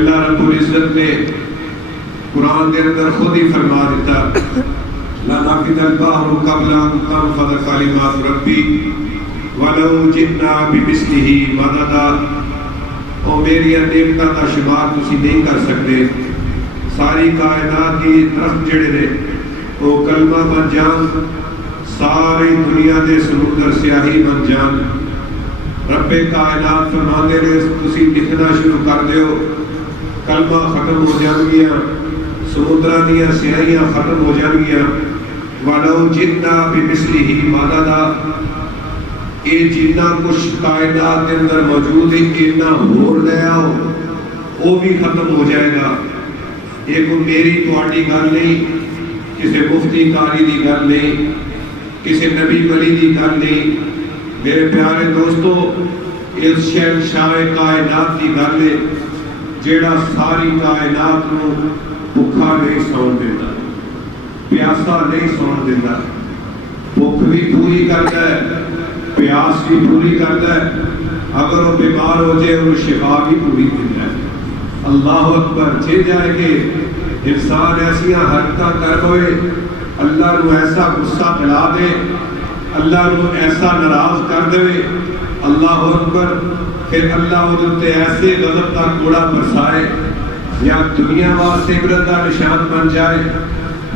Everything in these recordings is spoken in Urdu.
اللہ رب العزت نے قرآن کے اندر خود ہی فرما دیتا لَنَفِدَ الْبَحْرُ قَبْلَ أَن تَنفَدَ كَلِمَاتُ رَبِّي وَلَوْ جِئْنَا بِمِثْلِهِ مَدَدًا۔ او میری نعمتاں دا شمار تسی نہیں کر سکتے، ساری کائنات کی درخت جڑے نے وہ کلمہ بن جان، ساری دنیا دے سمندر سیاہی بن جان۔ رب کائنات فرماندے نے تسی لکھنا شروع کر دیو، کلمہ ختم ہو جان گیا، سمندراں دیاں سیاہیاں ختم ہو جان گیا۔ وَلَوْ جِئْنَا بِمِثْلِهِ مَدَدًا، اے جتنا کچھ کائنات کے اندر موجود ہے اتنا ہور لے آؤ وہ بھی ختم ہو جائے گا۔ یہ کوئی میری تہاڈی گل نہیں، کسی مفتی قاری دی گل نہیں، کسی نبی ولی دی گل نہیں، میرے پیارے دوستو اس شہنشاہ کائنات دی گل ہے جیڑا ساری کائنات نو بھکھا نہیں سون دیتا، پیاسا نہیں سون دیتا، بھوک بھی پوری کرتا ہے، پیاس بھی پوری کرتا ہے، اگر وہ بیمار ہو جائے وہ شفا بھی پوری دیتا ہے۔ اللہ اکبر، چھ جائے کہ انسان ایسیاں حرکتیں کر ہوئے اللہ نو ایسا غصہ دلا دے، اللہ نو ایسا ناراض کر دے، اللہ اکبر، پھر اللہ ادھتے ایسے غضب کا کوڑا برسائے، یا دنیا واسطے عبرت کا نشان بن جائے،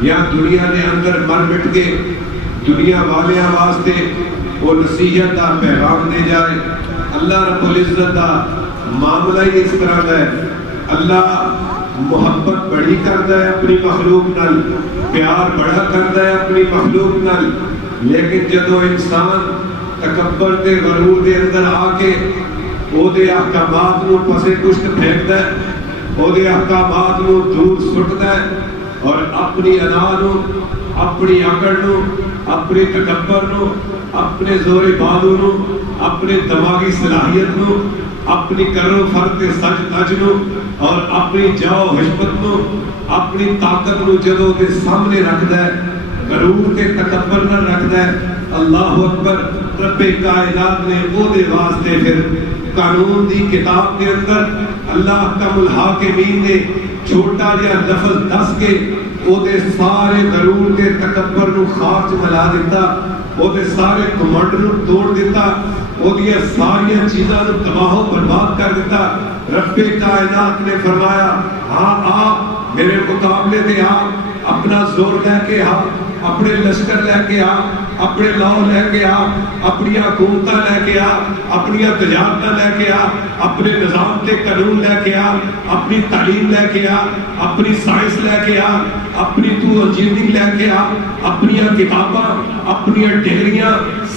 یا دنیا نے اندر مر مٹ کے دنیا والیاں واسطے وہ نصیحت کا پیغام دے جائے۔ اللہ رب العزت کا معاملہ ہی اس طرح کا ہے، اللہ محبت بڑی کرتا ہے اپنی مخلوق نال، پیار بڑا کرتا ہے اپنی مخلوق نال، لیکن جدو انسان تکبر دے غرور دے اندر آ کے وہ دے احکامات نو پسے پشت پھینکتا ہے، وہ دے احکامات نو دور سٹتا ہے اور اپنی انا نو، اپنی عقل نو، اپنی تکبر نو، اپنے زور بازو نو، اپنے دماغی صلاحیت نو، اپنی کرو فرد سج تج نو اور اپنی جاؤ حشمت نو، اپنی طاقت نو جدو کے سامنے رکھدا ہے، غرور کے تکبر نہ رکھدا ہے، اللہ اکبر، رب کائنات نے وہ دے واسطے پھر قانون دی کتاب کے اندر اللہ احکم الحاکمین نے چھوٹا جہا لفظ دس کے وہ دے سارے غرور کے تکبر نو خاک چ ملا دیتا، وہ دے سارے کمانڈ نو توڑ دیتا، وہ دیا ساری چیزاں نو تباہ و برباد کر دیتا۔ رب کائنات نے فرمایا ہاں آ میرے مقابلے تے آ، اپنا زور لے کے آ، اپنے لشکر لے کے آ، اپنے لاؤ لے کے آ، اپنی حکومتاں لے کے آ، اپنی تجارتاں لے کے آ، اپنے نظام تے قانون لے کے آ، اپنی تعلیم لے کے آ، اپنی سائنس لے کے آ، اپنی تو انجینئرنگ لے کے آ، اپنی کتاباں، اپنی ڈگریاں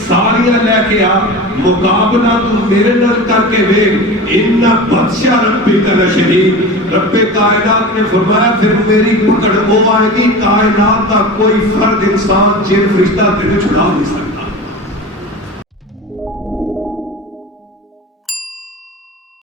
ساریاں لے کے آ، مقابلہ تو میرے نال کر کے ویکھ، ان بادشاہ ربک لشدید۔ رب کائنات نے فرمایا پھر میری پکڑ وہ آئے گی، کائنات کا کوئی فرد انسان جن فرشتہ تیرے چھڑا نہیں سکتا۔